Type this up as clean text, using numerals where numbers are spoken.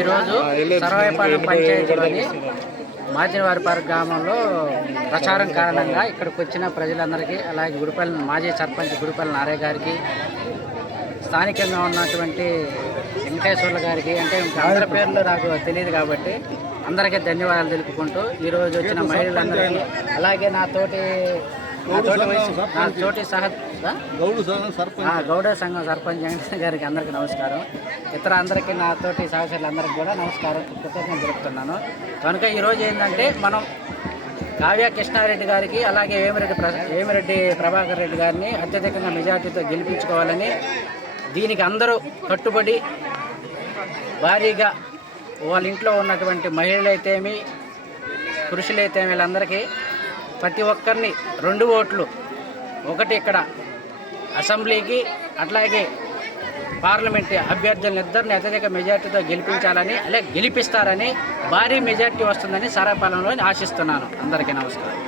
ఈరోజు సర్వేపాలెం పంచాయతీలోని మాచినవారిపాలెం గ్రామంలో ప్రచారం కారణంగా ఇక్కడికి వచ్చిన ప్రజలందరికీ, అలాగే గుడిపల్లి మాజీ సర్పంచ్ గుడిపల్లి నారయ్య గారికి, స్థానికంగా ఉన్నటువంటి వెంకటేశ్వర్ల గారికి, అంటే అందరి పేర్లు నాకు తెలియదు కాబట్టి అందరికీ ధన్యవాదాలు తెలుపుకుంటూ, ఈరోజు వచ్చిన మహిళలందరికీ, అలాగే నా తోటి గౌడ సంఘం సర్పంచ్ వెంకటేశ్వర గారికి అందరికీ నమస్కారం. ఇతర అందరికీ, నా తోటి సహచరులందరికీ కూడా నమస్కారం, కృతజ్ఞతలు తెలుపుతున్నాను. కనుక ఈరోజు ఏంటంటే మనం కావ్య కృష్ణారెడ్డి గారికి, అలాగే వేమిరెడ్డి ప్రభాకర్ రెడ్డి గారిని అత్యధికంగా మెజార్టీతో గెలిపించుకోవాలని, దీనికి అందరూ కట్టుబడి భారీగా వాళ్ళ ఇంట్లో ఉన్నటువంటి మహిళలైతేమి పురుషులైతేమి వీళ్ళందరికీ ప్రతి ఒక్కరిని 2 ఓట్లు, ఒకటి ఇక్కడ అసెంబ్లీకి అట్లాగే పార్లమెంట్ అభ్యర్థులను ఇద్దరిని అత్యధిక మెజార్టీతో గెలిపించాలని, అలాగే గెలిపిస్తారని, భారీ మెజార్టీ వస్తుందని సర్వేపాలెంలో ఆశిస్తున్నాను. అందరికీ నమస్కారం.